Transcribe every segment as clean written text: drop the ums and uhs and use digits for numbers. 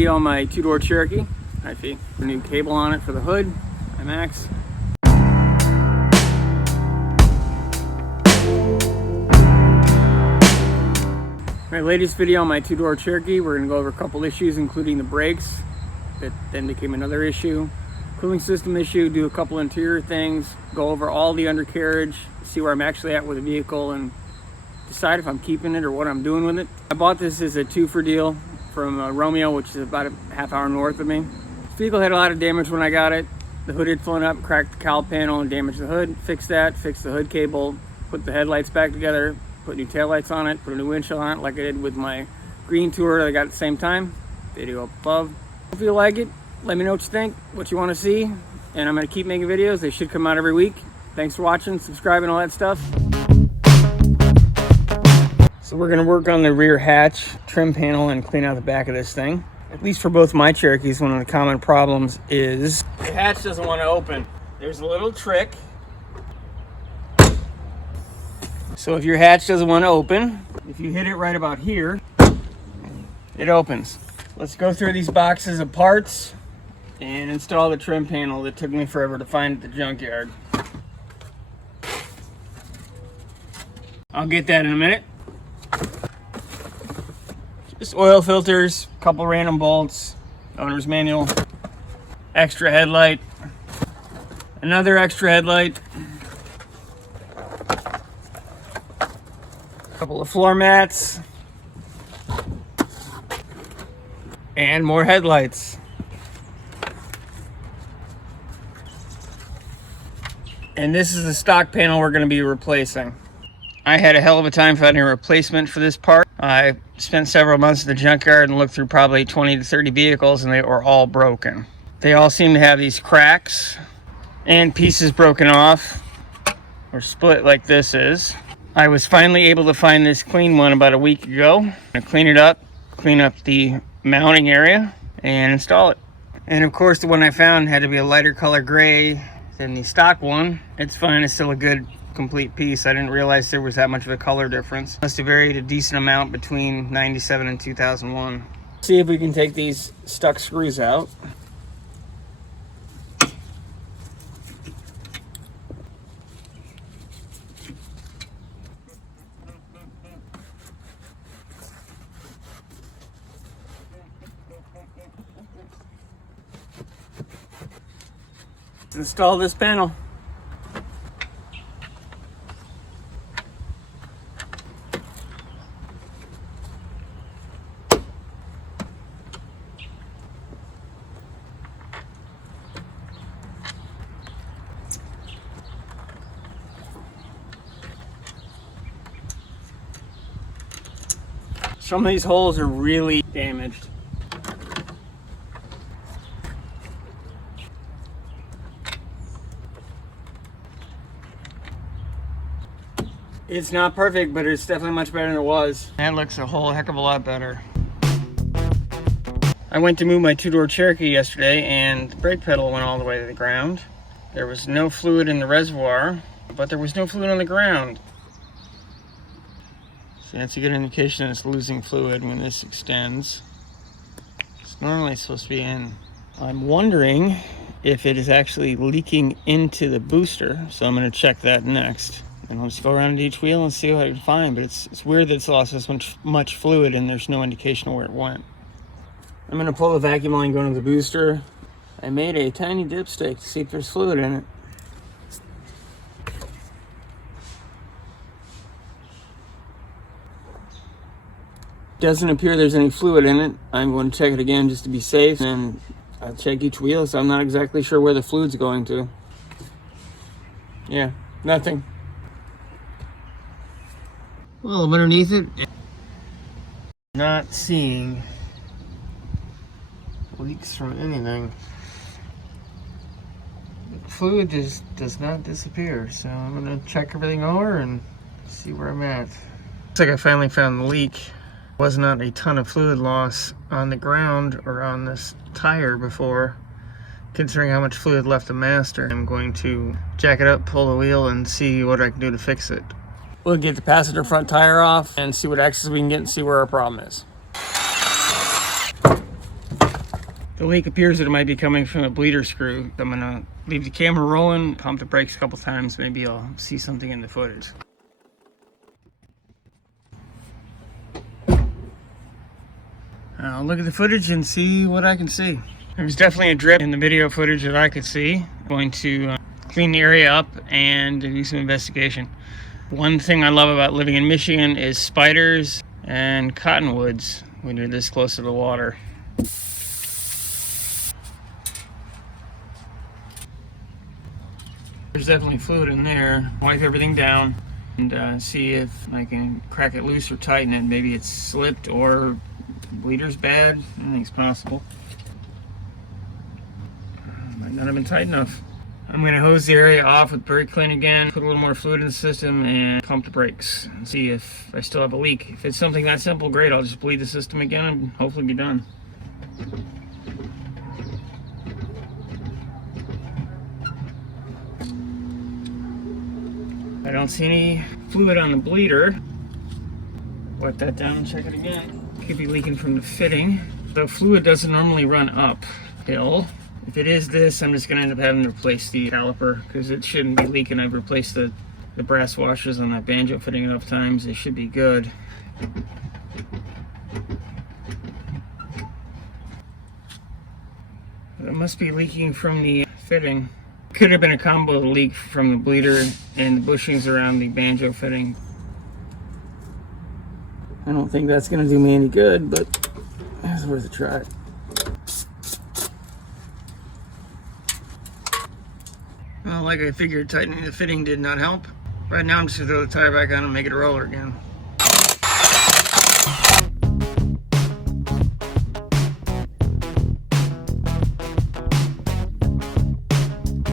On my two-door Cherokee. I see a new cable on it for the hood, IMAX. My latest video on my two-door Cherokee, we're going to go over a couple issues, including the brakes that then became another issue, cooling system issue, do a couple interior things, go over all the undercarriage, see where I'm actually at with the vehicle, and decide if I'm keeping it or what I'm doing with it. I bought this as a two-for deal from Romeo, which is about a half hour north of me. This vehicle had a lot of damage when I got it. The hood had flown up, cracked the cowl panel and damaged the hood. Fixed that, fixed the hood cable, put the headlights back together, put new taillights on it, put a new windshield on it like I did with my green tour that I got at the same time. Video up above. If you like it, let me know what you think, what you want to see, and I'm going to keep making videos. They should come out every week. Thanks for watching, subscribing, all that stuff. So we're going to work on the rear hatch trim panel and clean out the back of this thing. At least for both my Cherokees, one of the common problems is the hatch doesn't want to open. There's a little trick. So if your hatch doesn't want to open, if you hit it right about here, it opens. Let's go through these boxes of parts and install the trim panel that took me forever to find at the junkyard. I'll get that in a minute. Just oil filters, a couple random bolts, owner's manual, extra headlight, another extra headlight, a couple of floor mats, and more headlights. And this is the stock panel we're going to be replacing. I had a hell of a time finding a replacement for this part. I spent several months at the junkyard and looked through probably 20 to 30 vehicles, and they were all broken. They all seem to have these cracks and pieces broken off or split like this is. I was finally able to find this clean one about a week ago. I'm gonna clean it up, clean up the mounting area, and install it. And of course, the one I found had to be a lighter color gray than the stock one. It's fine, it's still a good complete piece. I didn't realize there was that much of a color difference. Must have varied a decent amount between 97 and 2001. See if we can take these stuck screws out. Install this panel. Some of these holes are really damaged. It's not perfect, but it's definitely much better than it was. That looks a whole heck of a lot better. I went to move my two-door Cherokee yesterday and the brake pedal went all the way to the ground. There was no fluid in the reservoir, but there was no fluid on the ground. So that's a good indication that it's losing fluid when this extends. It's normally supposed to be in. I'm wondering if it is actually leaking into the booster, so I'm going to check that next. And I'll just go around each wheel and see what I can find, but it's weird that it's lost this much fluid and there's no indication of where it went. I'm going to pull the vacuum line going to the booster. I made a tiny dipstick to see if there's fluid in it. Doesn't appear there's any fluid in it. I'm going to check it again just to be safe, and I'll check each wheel, so I'm not exactly sure where the fluid's going to. Yeah, nothing. Well, underneath it, not seeing leaks from anything. The fluid just does not disappear, so I'm going to check everything over and see where I'm at. Looks like I finally found the leak. Was not a ton of fluid loss on the ground or on this tire before, considering how much fluid left the master. I'm going to jack it up, pull the wheel, and see what I can do to fix it. We'll get the passenger front tire off and see what access we can get and see where our problem is. The leak appears that it might be coming from the bleeder screw. I'm gonna leave the camera rolling, pump the brakes a couple times, maybe I'll see something in the footage. I'll look at the footage and see what I can see. There was definitely a drip in the video footage that I could see. I'm going to clean the area up and do some investigation. One thing I love about living in Michigan is spiders and cottonwoods when you're this close to the water. There's definitely fluid in there. Wipe everything down and see if I can crack it loose or tighten it. Maybe it's slipped or bleeder's bad. Anything's possible. Might not have been tight enough. I'm going to hose the area off with brake clean again, put a little more fluid in the system, and pump the brakes and see if I still have a leak. If it's something that simple, great. I'll just bleed the system again and hopefully be done. I don't see any fluid on the bleeder. Wet that down and check it again. Could be leaking from the fitting. The fluid doesn't normally run uphill. If it is this, I'm just going to end up having to replace the caliper because it shouldn't be leaking. I've replaced the brass washers on that banjo fitting enough times. They should be good. But it must be leaking from the fitting. Could have been a combo leak from the bleeder and the bushings around the banjo fitting. I don't think that's going to do me any good, but it's worth a try. Well, like I figured, tightening the fitting did not help. Right now I'm just going to throw the tire back on and make it a roller again.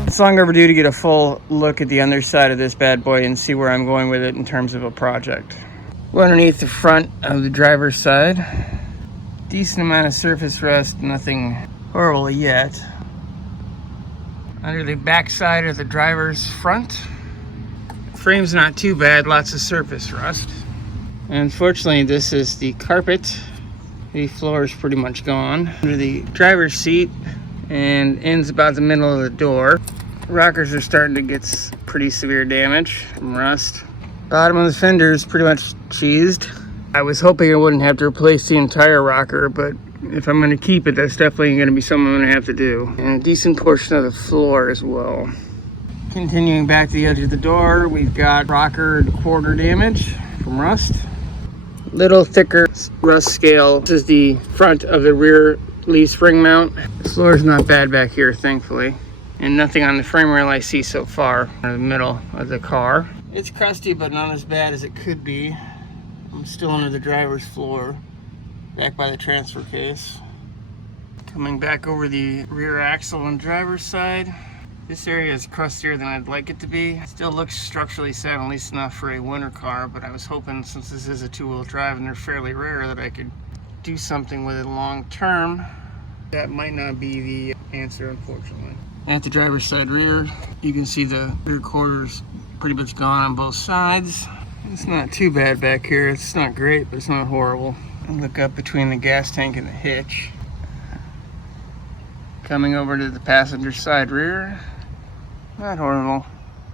It's long overdue to get a full look at the underside of this bad boy and see where I'm going with it in terms of a project. We're underneath the front of the driver's side. Decent amount of surface rust, nothing horrible yet. Under the back side of the driver's front, frame's not too bad, lots of surface rust. Unfortunately, this is the carpet. The floor is pretty much gone. Under the driver's seat and ends about the middle of the door. Rockers are starting to get pretty severe damage from rust. Bottom of the fender is pretty much cheesed. I was hoping I wouldn't have to replace the entire rocker, but if I'm going to keep it, that's definitely going to be something I'm going to have to do. And a decent portion of the floor as well. Continuing back to the edge of the door, we've got rocker quarter damage from rust. Little thicker rust scale. This is the front of the rear leaf spring mount. The floor is not bad back here, thankfully. And nothing on the frame rail I see so far in the middle of the car. It's crusty, but not as bad as it could be. I'm still under the driver's floor, back by the transfer case. Coming back over the rear axle on the driver's side. This area is crustier than I'd like it to be. It still looks structurally sound, at least enough for a winter car, but I was hoping, since this is a two-wheel drive and they're fairly rare, that I could do something with it long term. That might not be the answer, unfortunately. At the driver's side rear, you can see the rear quarters pretty much gone on both sides. It's not too bad back here. It's not great, but it's not horrible. And look up between the gas tank and the hitch. Coming over to the passenger side rear, not horrible.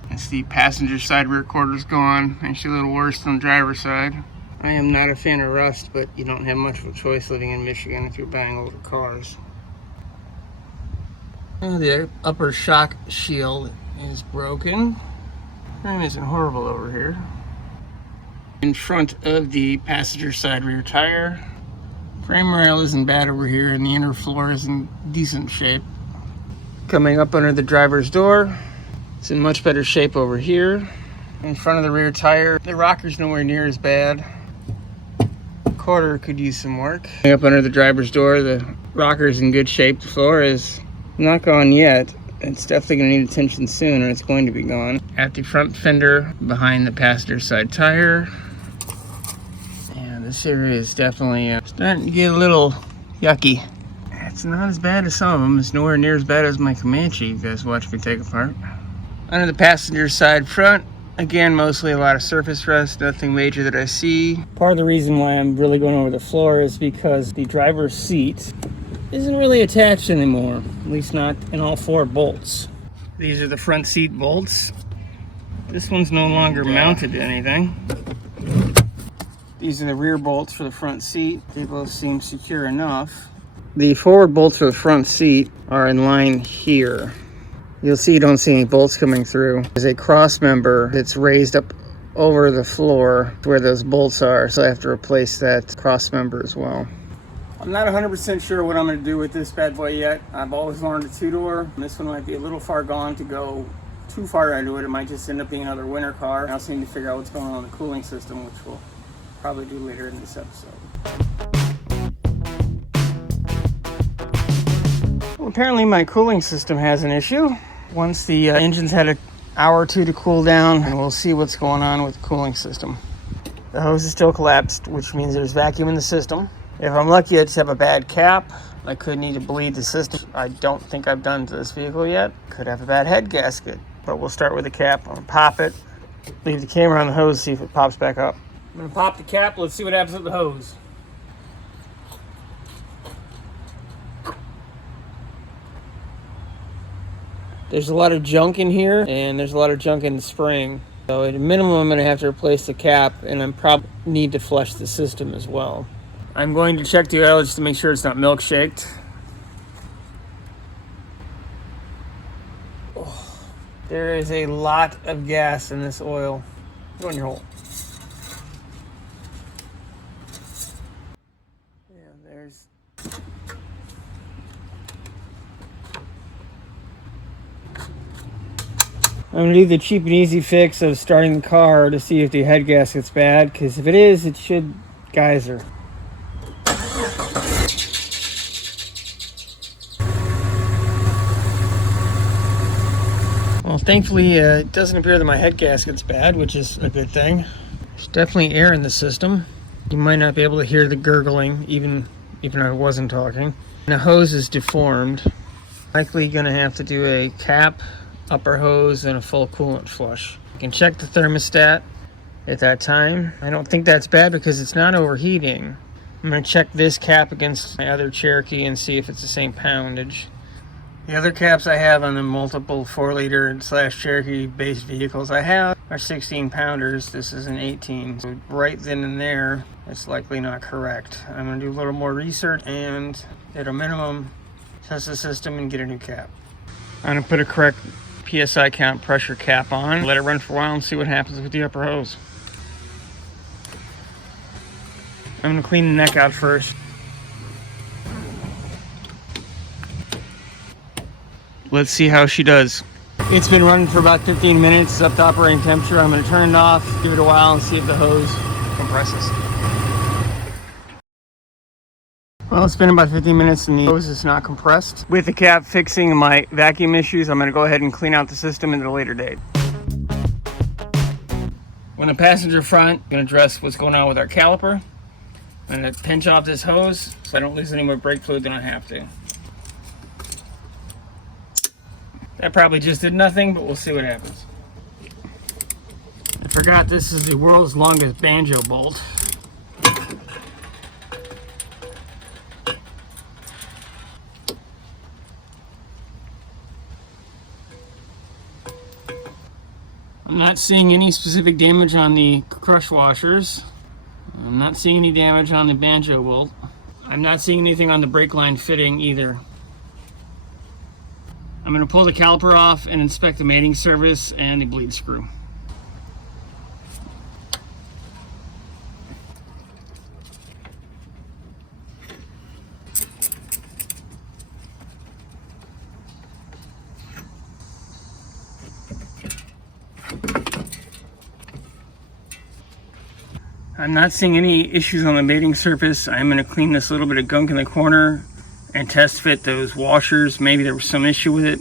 It's the passenger side rear quarters gone. Actually a little worse than the driver's side. I am not a fan of rust, but you don't have much of a choice living in Michigan if you're buying older cars. The upper shock shield is broken. Frame isn't horrible over here. In front of the passenger side rear tire. Frame rail isn't bad over here, and the inner floor is in decent shape. Coming up under the driver's door, it's in much better shape over here. In front of the rear tire, the rocker's nowhere near as bad. Quarter could use some work. Up under the driver's door, the rocker's in good shape. The floor is not gone yet. It's definitely going to need attention soon, or it's going to be gone. At the front fender, behind the passenger side tire. This area is definitely starting to get a little yucky. It's not as bad as some of them. It's nowhere near as bad as my Comanche you guys watch me take apart. Under the passenger side front, again, mostly a lot of surface rust, nothing major that I see. Part of the reason why I'm really going over the floor is because the driver's seat isn't really attached anymore, at least not in all 4 bolts. These are the front seat bolts. This one's no longer mounted to anything. These are the rear bolts for the front seat. They both seem secure enough. The forward bolts for the front seat are in line here. You'll see you don't see any bolts coming through. There's a cross member that's raised up over the floor where those bolts are, so I have to replace that cross member as well. I'm not 100% sure what I'm going to do with this bad boy yet. I've always wanted a 2-door. This one might be a little far gone to go too far into it. It might just end up being another winter car. I also need to figure out what's going on in the cooling system, which we'll probably do later in this episode. Well, apparently my cooling system has an issue. Once the engine's had an hour or 2 to cool down, and we'll see what's going on with the cooling system. The hose is still collapsed, which means there's vacuum in the system. If I'm lucky, I just have a bad cap. I could need to bleed the system. I don't think I've done to this vehicle yet. Could have a bad head gasket, but we'll start with the cap. I'm gonna pop it, leave the camera on the hose, see if it pops back up. I'm gonna pop the cap, let's see what happens with the hose. There's a lot of junk in here, and there's a lot of junk in the spring. So at a minimum, I'm gonna have to replace the cap, and I'm probably need to flush the system as well. I'm going to check the oil just to make sure it's not milkshaked. Oh, there is a lot of gas in this oil. Go in your hole. Yeah, there's... I'm going to do the cheap and easy fix of starting the car to see if the head gasket's bad, because if it is, it should geyser. Well, thankfully, it doesn't appear that my head gasket's bad, which is a good thing. There's definitely air in the system. You might not be able to hear the gurgling, even if I wasn't talking. And the hose is deformed. Likely going to have to do a cap, upper hose, and a full coolant flush. You can check the thermostat at that time. I don't think that's bad because it's not overheating. I'm going to check this cap against my other Cherokee and see if it's the same poundage. The other caps I have on the multiple 4-liter / Cherokee based vehicles I have are 16 pounders. This is an 18. So right then and there, it's likely not correct. I'm going to do a little more research and at a minimum, test the system and get a new cap. I'm going to put a correct PSI count pressure cap on, let it run for a while and see what happens with the upper hose. I'm going to clean the neck out first. Let's see how she does. It's been running for about 15 minutes. It's up to operating temperature. I'm going to turn it off, give it a while, and see if the hose compresses. Well, it's been about 15 minutes and the hose is not compressed. With the cap fixing my vacuum issues, I'm going to go ahead and clean out the system at a later date. On the passenger front, I'm going to address what's going on with our caliper. I'm going to pinch off this hose so I don't lose any more brake fluid than I have to. That probably just did nothing, but we'll see what happens. I forgot this is the world's longest banjo bolt. I'm not seeing any specific damage on the crush washers. I'm not seeing any damage on the banjo bolt. I'm not seeing anything on the brake line fitting either. I'm going to pull the caliper off and inspect the mating surface and the bleed screw. I'm not seeing any issues on the mating surface. I'm going to clean this little bit of gunk in the corner and test fit those washers. Maybe there was some issue with it.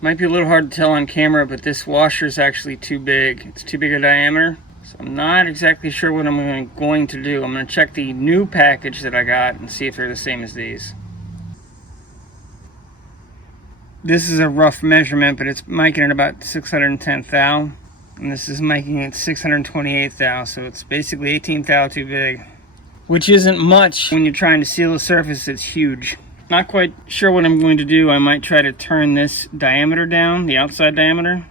Might be a little hard to tell on camera, but this washer is actually too big. It's too big a diameter. So I'm not exactly sure what I'm going to do. I'm going to check the new package that I got and see if they're the same as these. This is a rough measurement, but it's miking at about 610 thou. And this is miking at 628 thou, so it's basically 18 thou too big. Which isn't much when you're trying to seal a surface that's huge. Not quite sure what I'm going to do. I might try to turn this diameter down, the outside diameter,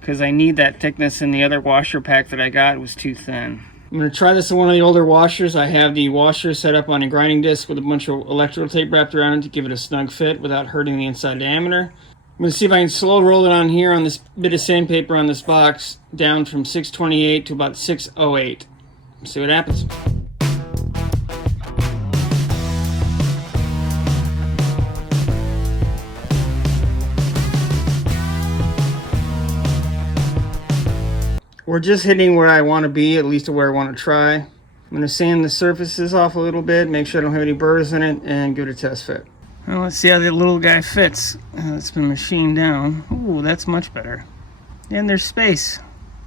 because I need that thickness in the other washer pack that I got. It was too thin. I'm going to try this on one of the older washers. I have the washer set up on a grinding disc with a bunch of electrical tape wrapped around it to give it a snug fit without hurting the inside diameter. I'm going to see if I can slow roll it on here on this bit of sandpaper on this box down from 628 to about 608. See what happens. We're just hitting where I want to be, at least where I want to try. I'm going to sand the surfaces off a little bit, make sure I don't have any burrs in it, and give it a test fit. Well, let's see how the little guy fits. It's been machined down. Ooh, that's much better. And there's space.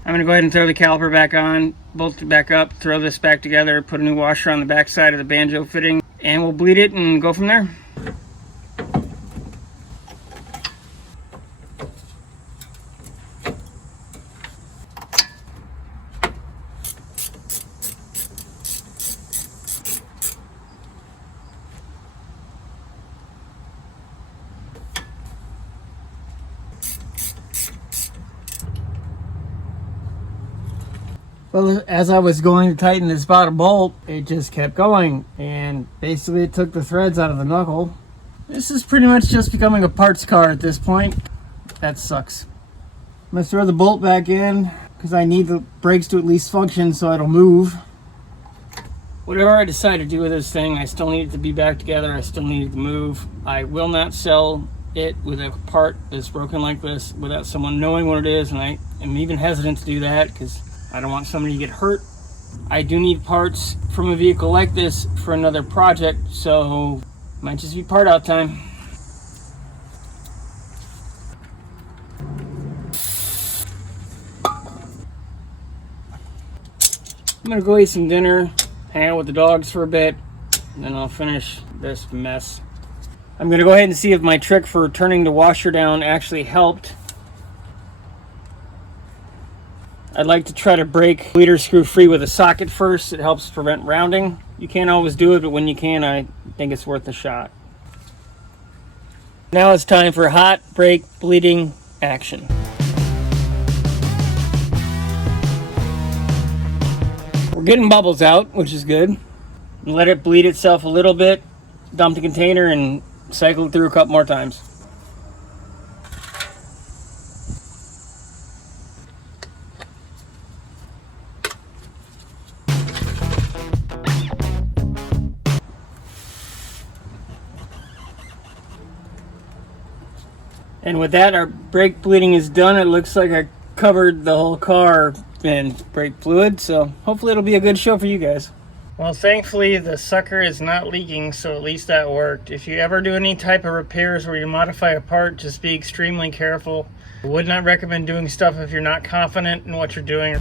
I'm going to go ahead and throw the caliper back on, bolt it back up, throw this back together, put a new washer on the back side of the banjo fitting, and we'll bleed it and go from there. Well, as I was going to tighten this bottom bolt, it just kept going, and basically it took the threads out of the knuckle. This is pretty much just becoming a parts car at this point. That sucks. I'm going to throw the bolt back in because I need the brakes to at least function so it'll move. Whatever I decide to do with this thing, I still need it to be back together. I still need it to move. I will not sell it with a part that's broken like this without someone knowing what it is, and I am even hesitant to do that because I don't want somebody to get hurt. I do need parts from a vehicle like this for another project, so it might just be part out time. I'm gonna go eat some dinner, hang out with the dogs for a bit, and then I'll finish this mess. I'm gonna go ahead and see if my trick for turning the washer down actually helped. I'd like to try to break the leader screw free with a socket first. It helps prevent rounding. You can't always do it, but when you can, I think it's worth a shot. Now it's time for hot brake bleeding action. We're getting bubbles out, which is good. Let it bleed itself a little bit, dump the container, and cycle it through a couple more times. And with that, our brake bleeding is done. It looks like I covered the whole car in brake fluid, so hopefully it'll be a good show for you guys. Well, thankfully the sucker is not leaking, so at least that worked. If you ever do any type of repairs where you modify a part, just be extremely careful. I would not recommend doing stuff if you're not confident in what you're doing.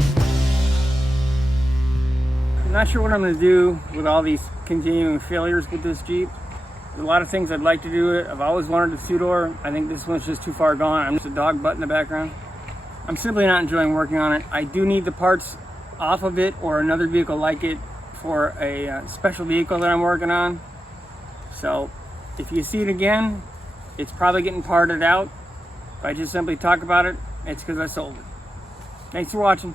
I'm not sure what I'm going to do with all these continuing failures with this Jeep. There's a lot of things I'd like to do. I've always wanted a two-door. I think this one's just too far gone. I'm just a dog butt in the background. I'm simply not enjoying working on it. I do need the parts off of it or another vehicle like it for a special vehicle that I'm working on. So if you see it again, it's probably getting parted out. If I just simply talk about it, it's because I sold it. Thanks for watching.